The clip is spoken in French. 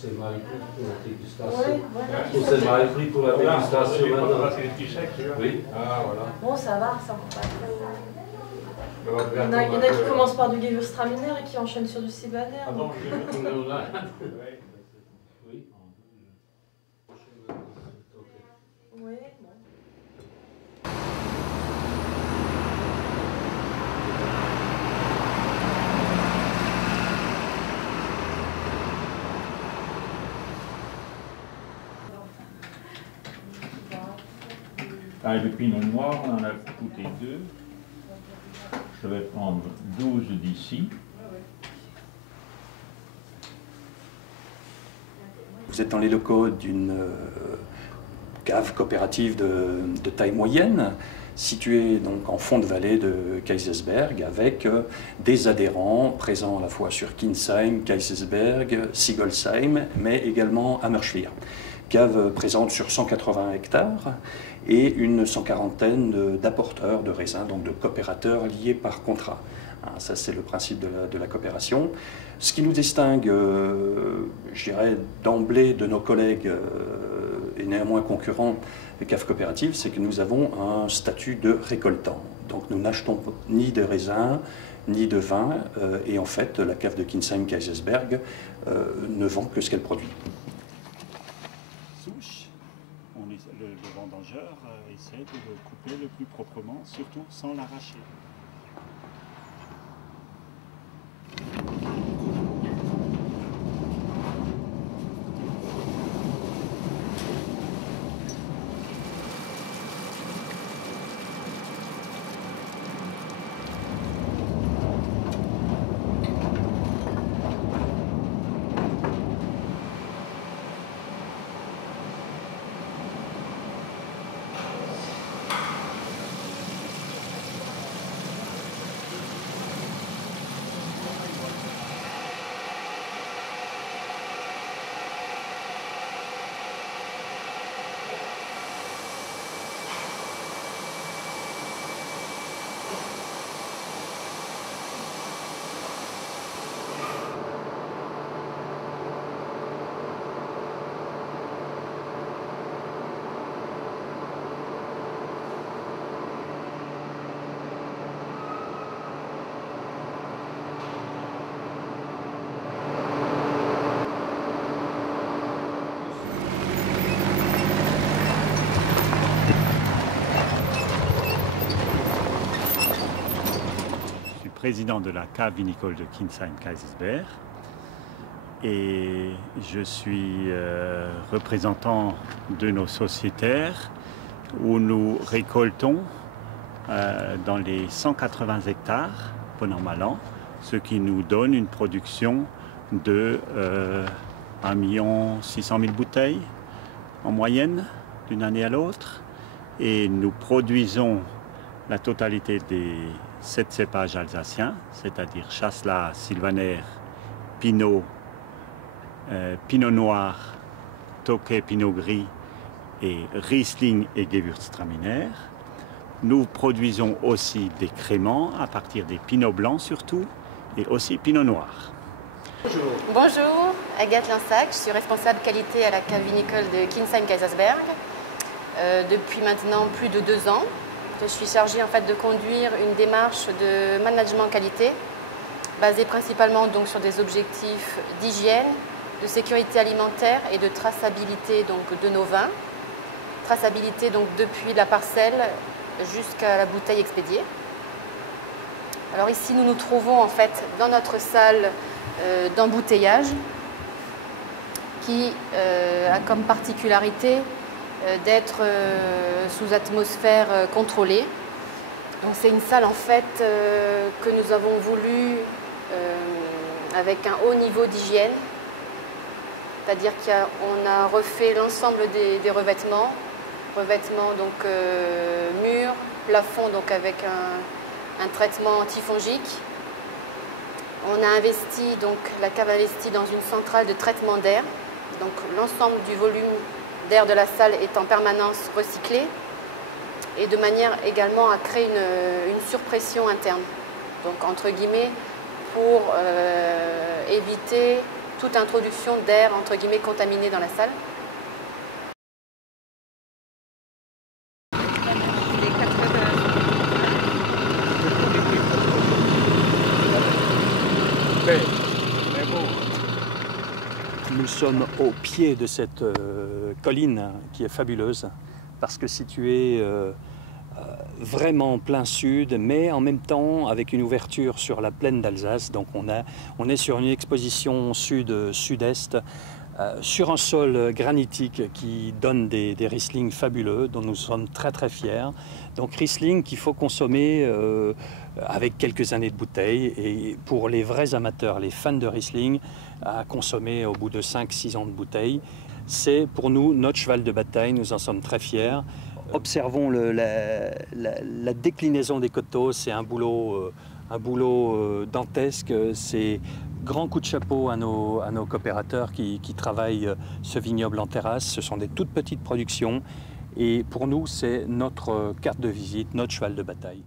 C'est mal pris pour la dégustation. Ouais, voilà. C'est mal pris pour la dégustation maintenant. C'est les petits chèques, tu vois. Oui. Ah, voilà. Bon, ça va, ça va pas trop. Il y en a qui commencent commencent par du Gewürztraminer et qui enchaînent sur du Sylvaner. Ah bon, Oui. Oui, bon. Ah, le pinot noir, on en a coûté 2. Je vais prendre 12 d'ici. Vous êtes dans les locaux d'une cave coopérative de taille moyenne, située donc en fond de vallée de Kaysersberg, avec des adhérents présents à la fois sur Kinsheim, Kaysersberg, Sigolsheim, mais également Hammerschwihr. Cave présente sur 180 hectares et une 140aine d'apporteurs de raisins, donc de coopérateurs liés par contrat. Ça, c'est le principe de la coopération. Ce qui nous distingue, je dirais, d'emblée de nos collègues et néanmoins concurrents des caves coopératives, c'est que nous avons un statut de récoltant. Donc nous n'achetons ni de raisins, ni de vin, et en fait, la cave de Kinsheim-Kaysersberg ne vend que ce qu'elle produit. Le vendangeur essaie de le couper le plus proprement, surtout sans l'arracher. Président de la cave vinicole de Kinsheim-Kaysersberg et je suis représentant de nos sociétaires où nous récoltons dans les 180 hectares, bon an mal an, ce qui nous donne une production de 1 600 000 bouteilles en moyenne d'une année à l'autre et nous produisons la totalité des 7 cépages alsaciens, c'est-à-dire Chasselas, Sylvaner, Pinot, Pinot noir, Tokay, Pinot gris et Riesling et Gewürztraminer. Nous produisons aussi des créments à partir des Pinots blancs surtout et aussi Pinot noir. Bonjour. Bonjour, Agathe Linsac, je suis responsable qualité à la cave vinicole de Kinsheim-Kaysersberg depuis maintenant plus de 2 ans. Je suis chargée en fait de conduire une démarche de management qualité basée principalement donc sur des objectifs d'hygiène, de sécurité alimentaire et de traçabilité donc de nos vins. Traçabilité donc depuis la parcelle jusqu'à la bouteille expédiée. Alors ici nous nous trouvons en fait dans notre salle d'embouteillage qui a comme particularité d'être sous atmosphère contrôlée. Donc c'est une salle en fait que nous avons voulu avec un haut niveau d'hygiène, c'est-à-dire qu'on a refait l'ensemble des revêtements donc murs, plafond donc avec un traitement antifongique. On a investi donc la cave a investi dans une centrale de traitement d'air, donc l'ensemble du volume d'air de la salle est en permanence recyclé et de manière également à créer une surpression interne. Donc entre guillemets pour éviter toute introduction d'air entre guillemets contaminé dans la salle. Nous sommes au pied de cette colline qui est fabuleuse parce que située vraiment en plein sud, mais en même temps avec une ouverture sur la plaine d'Alsace. Donc on est sur une exposition sud-sud-est, sur un sol granitique qui donne des Riesling fabuleux dont nous sommes très très fiers. Donc Riesling qu'il faut consommer avec quelques années de bouteille, et pour les vrais amateurs, les fans de Riesling, à consommer au bout de 5-6 ans de bouteille. C'est pour nous notre cheval de bataille, nous en sommes très fiers. Observons la déclinaison des coteaux, c'est un boulot dantesque. C'est grand coup de chapeau à nos coopérateurs qui travaillent ce vignoble en terrasse. Ce sont des toutes petites productions et pour nous c'est notre carte de visite, notre cheval de bataille.